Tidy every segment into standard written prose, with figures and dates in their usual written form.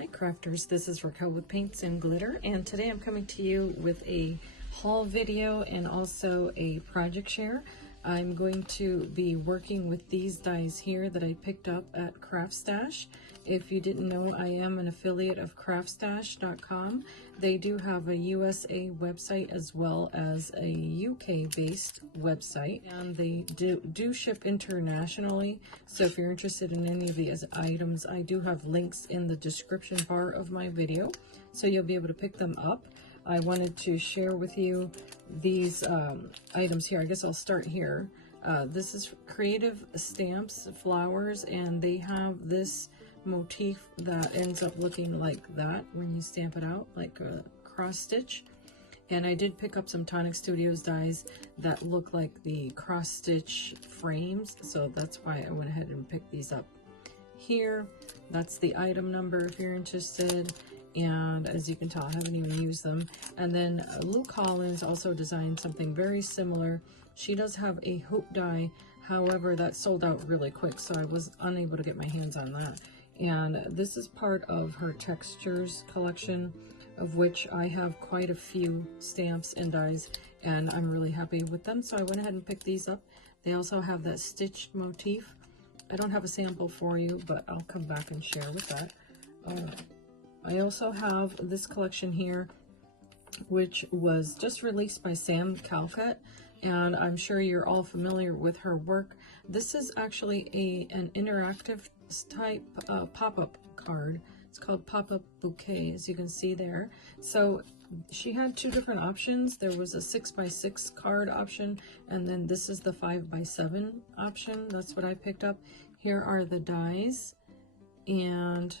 Hi crafters, this is Raquel with Paints and Glitter, and today I'm coming to you with a haul video and also a project share. I'm going to be working with these dies here that I picked up at Craft Stash. If you didn't know, I am an affiliate of craftstash.com. They do have a USA website as well as a UK based website, and they do ship internationally. So if you're interested in any of these items, I do have links in the description bar of my video, so you'll be able to pick them up. I wanted to share with you these items here. I guess I'll start here. This is Creative Stamps Flowers, and they have this motif that ends up looking like that when you stamp it out, like a cross stitch. And I did pick up some Tonic Studios dies that look like the cross stitch frames, so that's why I went ahead and picked these up here. That's the item number if you're interested. And as you can tell, I haven't even used them. And then Lou Collins also designed something very similar. She does have a hoop die, however that sold out really quick, so I was unable to get my hands on that. And this is part of her textures collection, of which I have quite a few stamps and dies, and I'm really happy with them, so I went ahead and picked these up. They also have that stitched motif. I don't have a sample for you, but I'll come back and share with that. I also have this collection here, which was just released by Calcott, and I'm sure you're all familiar with her work. This is actually an interactive type pop-up card. It's called POP-UP-BOUQUET, as you can see there. So she had two different options. There was a 6x6 card option, and then this is the 5x7 option. That's what I picked up. Here are the dies, and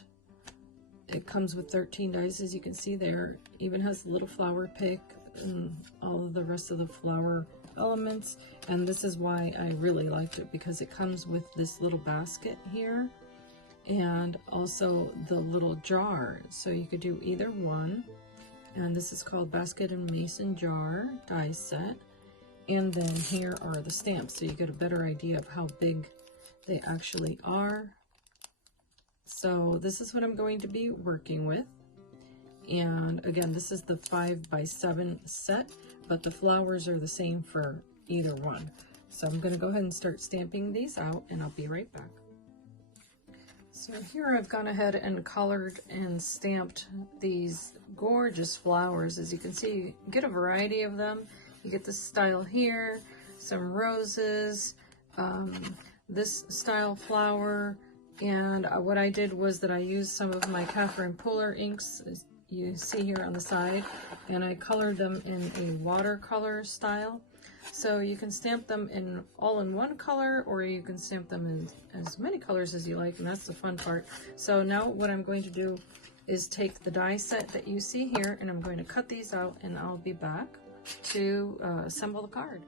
it comes with 13 dies, as you can see there. Even has the little flower pick and all of the rest of the flower elements. And this is why I really liked it, because it comes with this little basket here and also the little jar. So you could do either one. And this is called Basket and Mason Jar die set. And then here are the stamps, so you get a better idea of how big they actually are. So this is what I'm going to be working with. And again, this is the 5x7 set, but the flowers are the same for either one. So I'm going to go ahead and start stamping these out, and I'll be right back. So here I've gone ahead and colored and stamped these gorgeous flowers. As you can see, you get a variety of them. You get this style here, some roses, this style flower. And what I did was that I used some of my Catherine Puller inks, as you see here on the side, and I colored them in a watercolor style. So you can stamp them in all in one color, or you can stamp them in as many colors as you like, and that's the fun part. So now what I'm going to do is take the die set that you see here, and I'm going to cut these out, and I'll be back to assemble the card.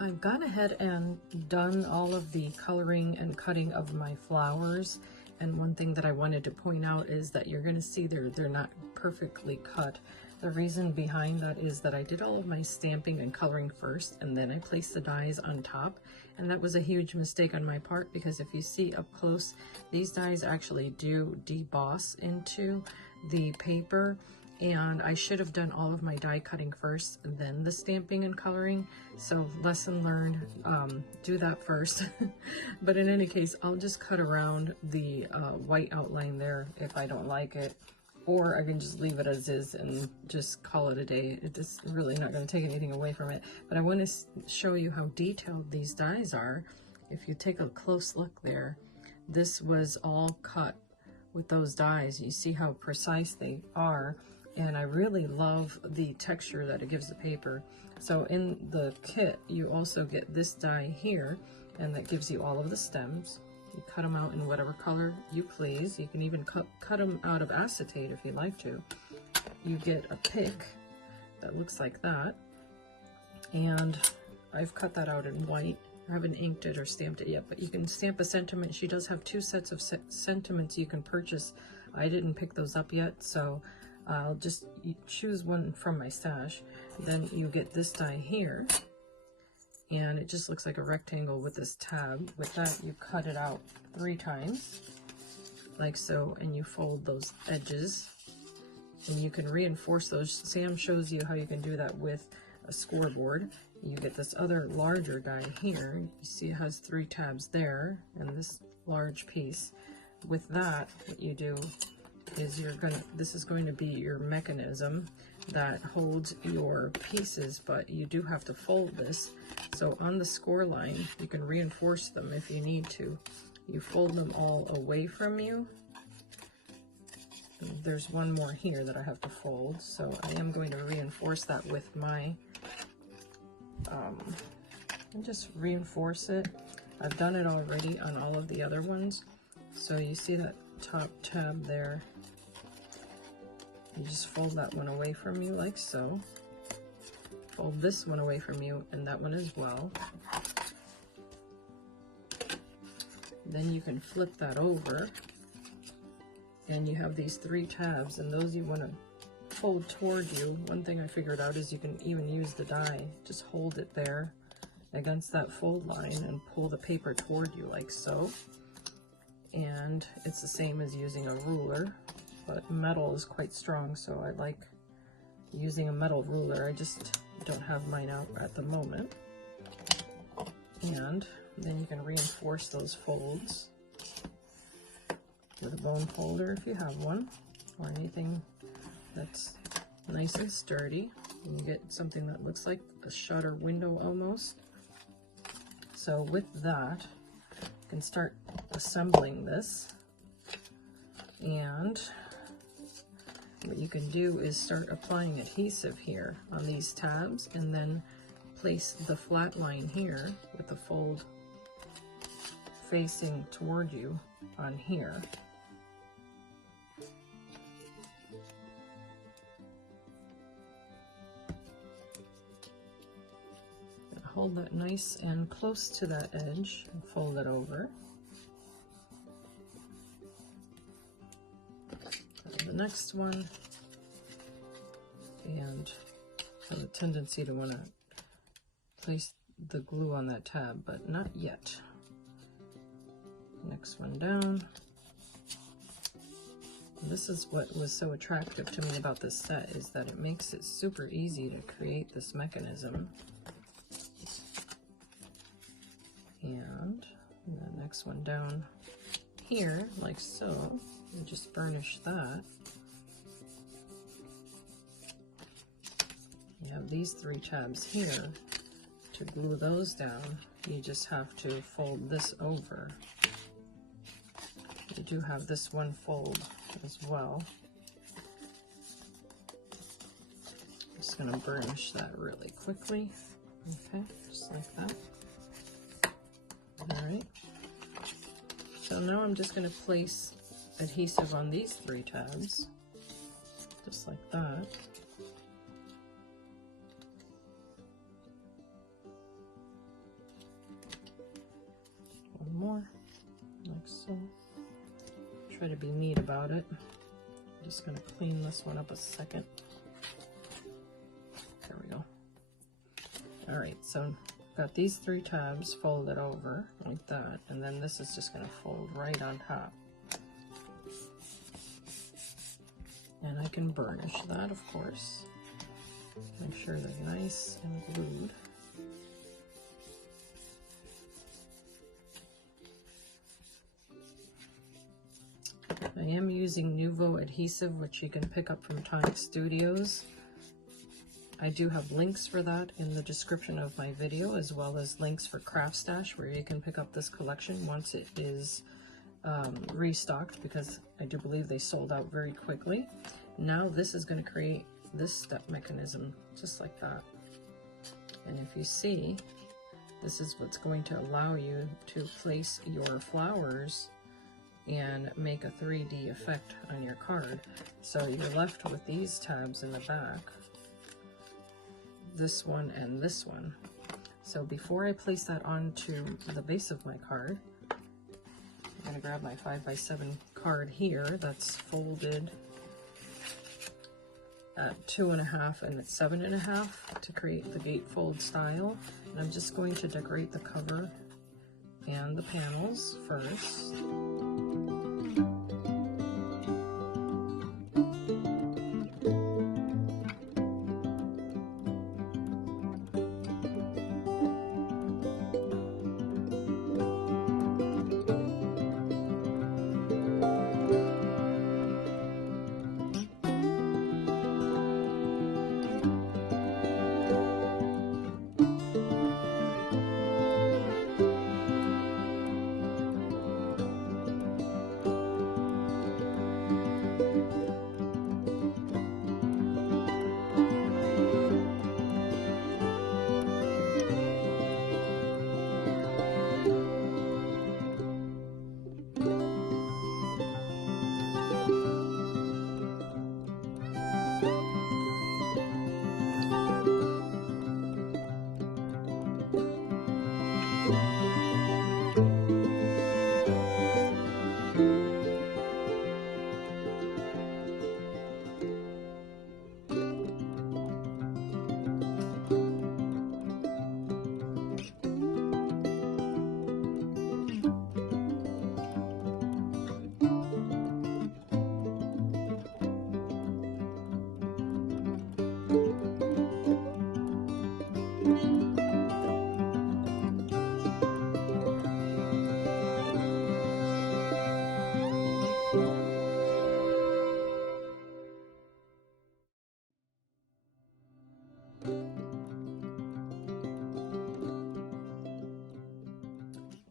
I've gone ahead and done all of the coloring and cutting of my flowers, and one thing that I wanted to point out is that you're going to see they're not perfectly cut. The reason behind that is that I did all of my stamping and coloring first, and then I placed the dies on top, and that was a huge mistake on my part, because if you see up close, these dies actually do deboss into the paper. And I should have done all of my die cutting first and then the stamping and coloring. So lesson learned, do that first. But in any case, I'll just cut around the white outline there if I don't like it. Or I can just leave it as is and just call it a day. It's really not going to take anything away from it. But I want to show you how detailed these dies are. If you take a close look there, this was all cut with those dies. You see how precise they are. And I really love the texture that it gives the paper. So in the kit, you also get this die here, and that gives you all of the stems. You cut them out in whatever color you please. You can even cut them out of acetate if you like to. You get a pick that looks like that. And I've cut that out in white. I haven't inked it or stamped it yet, but you can stamp a sentiment. She does have two sets of sentiments you can purchase. I didn't pick those up yet, so I'll just choose one from my stash. Then you get this die here, and it just looks like a rectangle with this tab. With that, you cut it out 3 times, like so, and you fold those edges, and you can reinforce those. Sam shows you how you can do that with a scoreboard. You get this other larger die here. You see it has 3 tabs there, and this large piece. With that, what you do is this is going to be your mechanism that holds your pieces, but you do have to fold this. So on the score line, you can reinforce them if you need to. You fold them all away from you. There's one more here that I have to fold, so I am going to reinforce that with my, and just reinforce it. I've done it already on all of the other ones. So you see that top tab there, you just fold that one away from you like so. Fold this one away from you and that one as well. Then you can flip that over and you have these 3 tabs, and those you want to fold toward you. One thing I figured out is you can even use the die, just hold it there against that fold line and pull the paper toward you like so. And it's the same as using a ruler, but metal is quite strong, so I like using a metal ruler. I just don't have mine out at the moment. And then you can reinforce those folds with a bone folder if you have one, or anything that's nice and sturdy. And you get something that looks like a shutter window almost. So with that, you can start assembling this, and what you can do is start applying adhesive here on these tabs, and then place the flat line here with the fold facing toward you on here. And hold that nice and close to that edge and fold it over. The next one, and have a tendency to want to place the glue on that tab, but not yet. Next one down. And this is what was so attractive to me about this set, is that it makes it super easy to create this mechanism. And the next one down here, like so. And just burnish that. You have these 3 tabs here. To glue those down, you just have to fold this over. You do have this one fold as well. I'm just going to burnish that really quickly. Okay, just like that. Alright. So now I'm just going to place adhesive on these 3 tabs, just like that. One more, like so. Try to be neat about it. I'm just going to clean this one up a second. There we go. Alright, so got these 3 tabs folded over like that, and then this is just going to fold right on top. And I can burnish that, of course. Make sure they're nice and glued. I am using Nuvo adhesive, which you can pick up from Tonic Studios. I do have links for that in the description of my video, as well as links for Craft Stash, where you can pick up this collection once it is restocked, because I do believe they sold out very quickly. Now this is going to create this step mechanism just like that, and if you see, this is what's going to allow you to place your flowers and make a 3D effect on your card. So you're left with these tabs in the back, this one and this one. So before I place that onto the base of my card, I'm going to grab my 5x7 card here that's folded at 2.5 and at 7.5 to create the gatefold style. And I'm just going to decorate the cover and the panels first.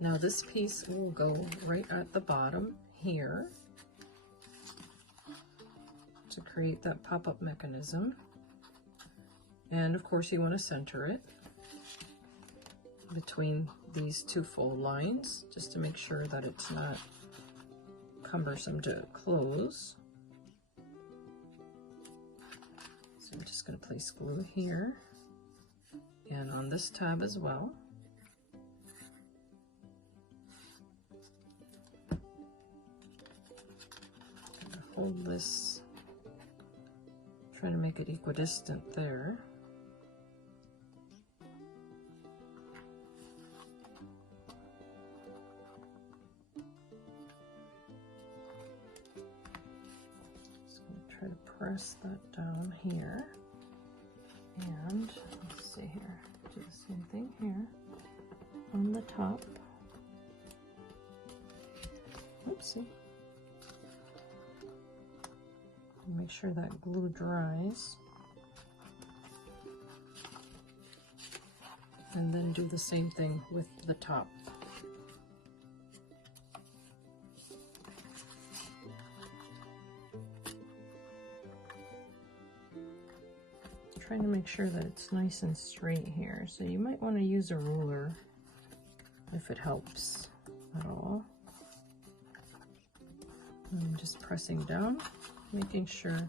Now this piece will go right at the bottom here to create that pop-up mechanism. And of course you want to center it between these two fold lines just to make sure that it's not cumbersome to close. So I'm just going to place glue here and on this tab as well. Hold this, trying to make it equidistant there. Just going to try to press that down here. And let's see here, do the same thing here on the top. Oopsie. Make sure that glue dries. And then do the same thing with the top. Trying to make sure that it's nice and straight here. So you might want to use a ruler if it helps at all. And I'm just pressing down, making sure.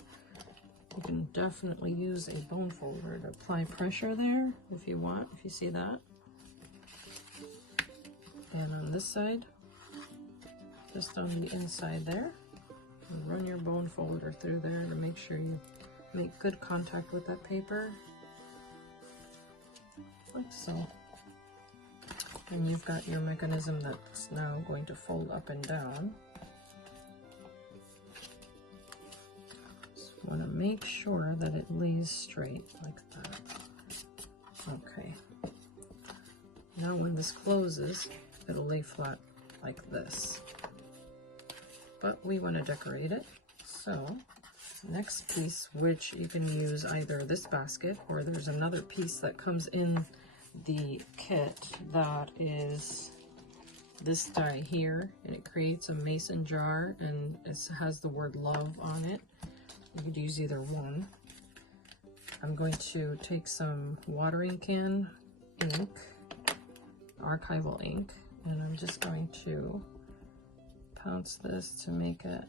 You can definitely use a bone folder to apply pressure there if you want, if you see that. And on this side, just on the inside there, run your bone folder through there to make sure you make good contact with that paper, like so. And you've got your mechanism that's now going to fold up and down. Want to make sure that it lays straight like that. Okay. Now when this closes, it'll lay flat like this. But we want to decorate it. So next piece, which you can use either this basket or there's another piece that comes in the kit that is this die here, and it creates a mason jar and it has the word love on it. You could use either one. I'm going to take some watering can ink, archival ink, and I'm just going to pounce this to make it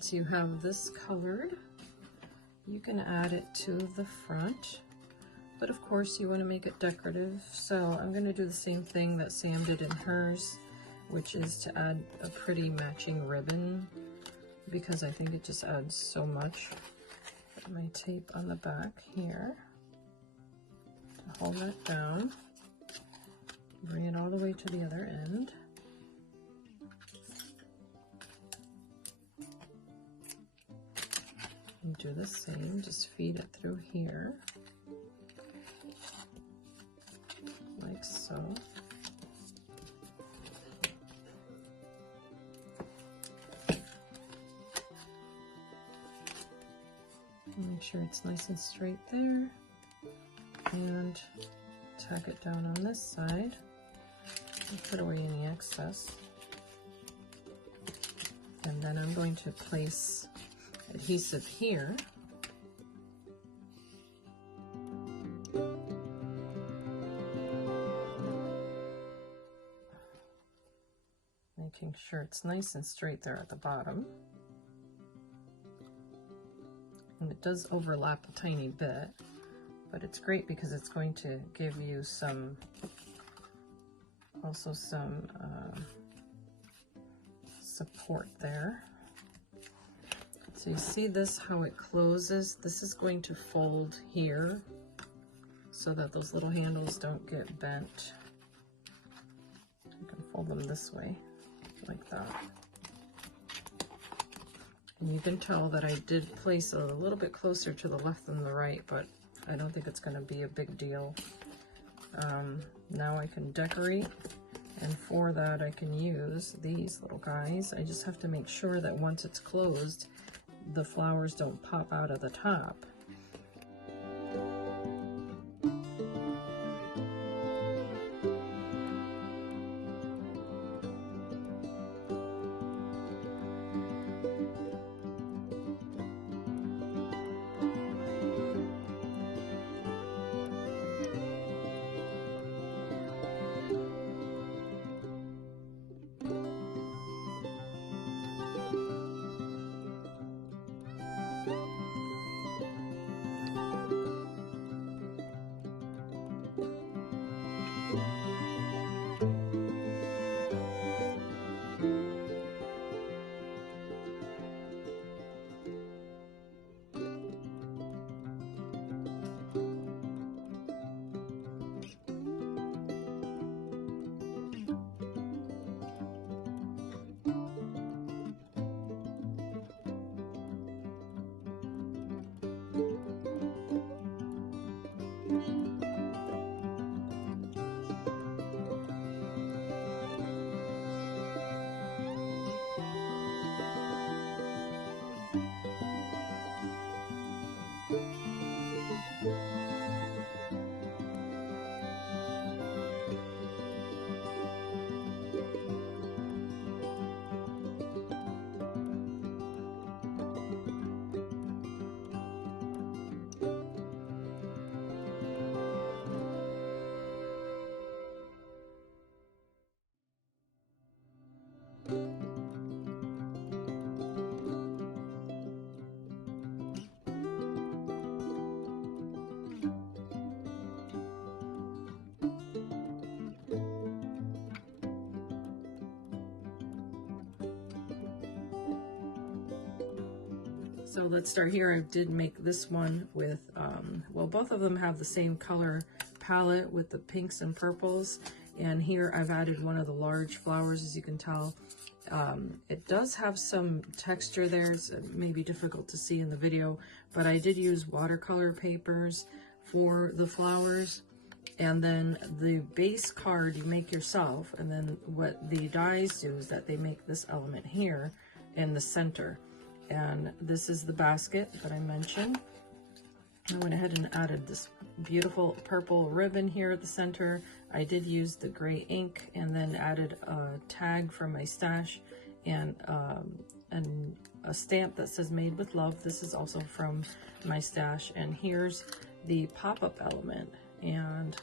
once you have this colored, you can add it to the front, but of course you want to make it decorative. So I'm going to do the same thing that Sam did in hers, which is to add a pretty matching ribbon, because I think it just adds so much. Put my tape on the back here to hold that down, bring it all the way to the other end. And do the same, just feed it through here, like so. Make sure it's nice and straight there, and tack it down on this side, and put away any excess. And then I'm going to place adhesive here, making sure it's nice and straight there at the bottom. And it does overlap a tiny bit, but it's great because it's going to give you some also some support there. So you see this, how it closes? This is going to fold here so that those little handles don't get bent. You can fold them this way, like that. And you can tell that I did place a little bit closer to the left than the right, but I don't think it's going to be a big deal. Now I can decorate, and for that I can use these little guys. I just have to make sure that once it's closed, the flowers don't pop out of the top. So let's start here. I did make this one with, well, both of them have the same color palette with the pinks and purples. And here I've added one of the large flowers, as you can tell. It does have some texture there. It may be difficult to see in the video, but I did use watercolor papers for the flowers. And then the base card you make yourself. And then what the dies do is that they make this element here in the center. And this is the basket that I mentioned. I went ahead and added this beautiful purple ribbon here at the center. I did use the gray ink and then added a tag from my stash and a stamp that says made with love. This is also from my stash. And here's the pop-up element. And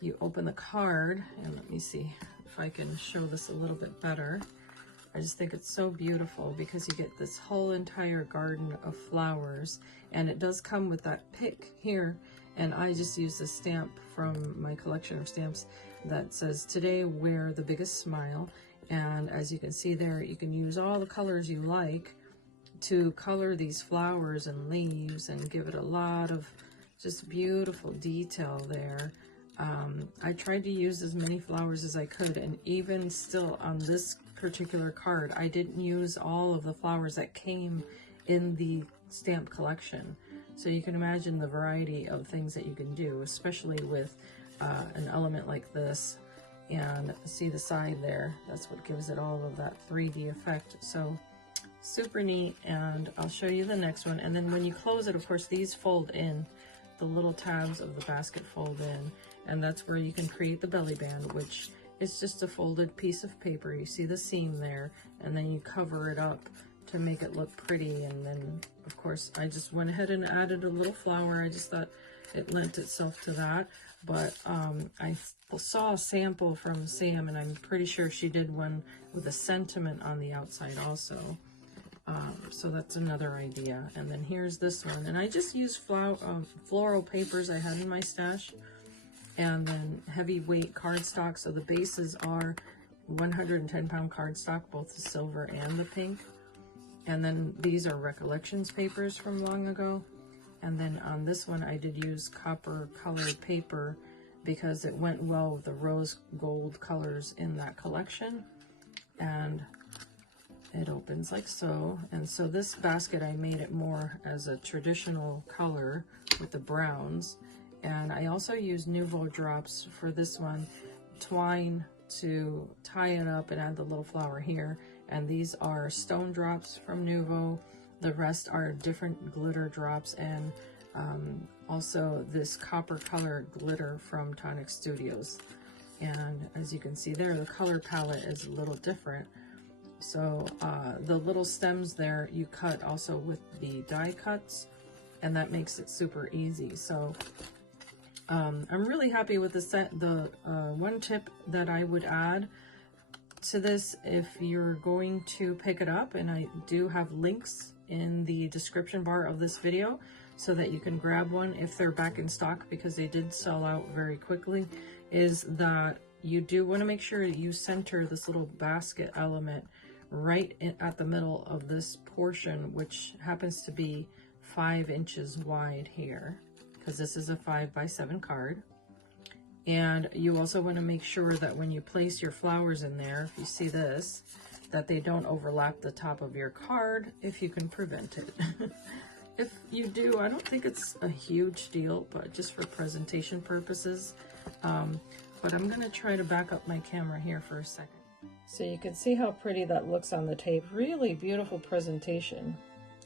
you open the card, and let me see if I can show this a little bit better. I just think it's so beautiful because you get this whole entire garden of flowers, and it does come with that pick here. And I just used a stamp from my collection of stamps that says, "Today wear the biggest smile." And as you can see there, you can use all the colors you like to color these flowers and leaves and give it a lot of just beautiful detail there. I tried to use as many flowers as I could, and even still on this particular card, I didn't use all of the flowers that came in the stamp collection. So you can imagine the variety of things that you can do, especially with an element like this. And see the side there, that's what gives it all of that 3D effect. So super neat. And I'll show you the next one. And then when you close it, of course, these fold in. The little tabs of the basket fold in, and that's where you can create the belly band, which is just a folded piece of paper. You see the seam there, and then you cover it up to make it look pretty. And then of course I just went ahead and added a little flower. I just thought it lent itself to that. But I saw a sample from Sam, and I'm pretty sure she did one with a sentiment on the outside also. So that's another idea. And then here's this one, and I just used floral papers I had in my stash, and then heavyweight cardstock. So the bases are 110-pound cardstock, both the silver and the pink. And then these are Recollections papers from long ago. And then on this one, I did use copper colored paper because it went well with the rose gold colors in that collection. And it opens like so. And so this basket, I made it more as a traditional color with the browns. And I also used Nouveau drops for this one, twine to tie it up and add the little flower here. And these are stone drops from Nouveau. The rest are different glitter drops, and also this copper color glitter from Tonic Studios. And as you can see there, the color palette is a little different. So the little stems there you cut also with the die cuts, and that makes it super easy. So I'm really happy with the set. The one tip that I would add to this, if you're going to pick it up, and I do have links in the description bar of this video so that you can grab one if they're back in stock, because they did sell out very quickly, is that you do want to make sure you center this little basket element right at the middle of this portion, which happens to be 5 inches wide here, because this is a 5x7 card. And you also want to make sure that when you place your flowers in there, if you see this, that they don't overlap the top of your card, if you can prevent it. If you do, I don't think it's a huge deal, but just for presentation purposes. But I'm going to try to back up my camera here for a second. So you can see how pretty that looks on the tape. Really beautiful presentation,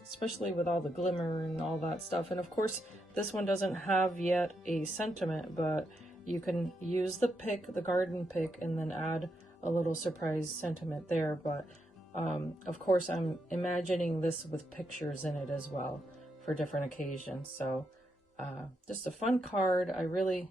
especially with all the glimmer and all that stuff. And of course, this one doesn't have yet a sentiment, but you can use the pick, the garden pick, and then add a little surprise sentiment there. But of course, I'm imagining this with pictures in it as well for different occasions. So just a fun card. I really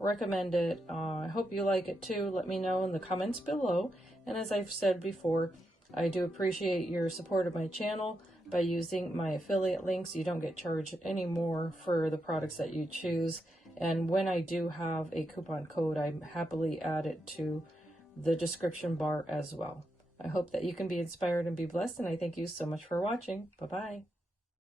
recommend it. I hope you like it too. Let me know in the comments below. And as I've said before, I do appreciate your support of my channel. By using my affiliate links, you don't get charged any more for the products that you choose. And when I do have a coupon code, I happily add it to the description bar as well. I hope that you can be inspired and be blessed, and I thank you so much for watching. Bye-bye.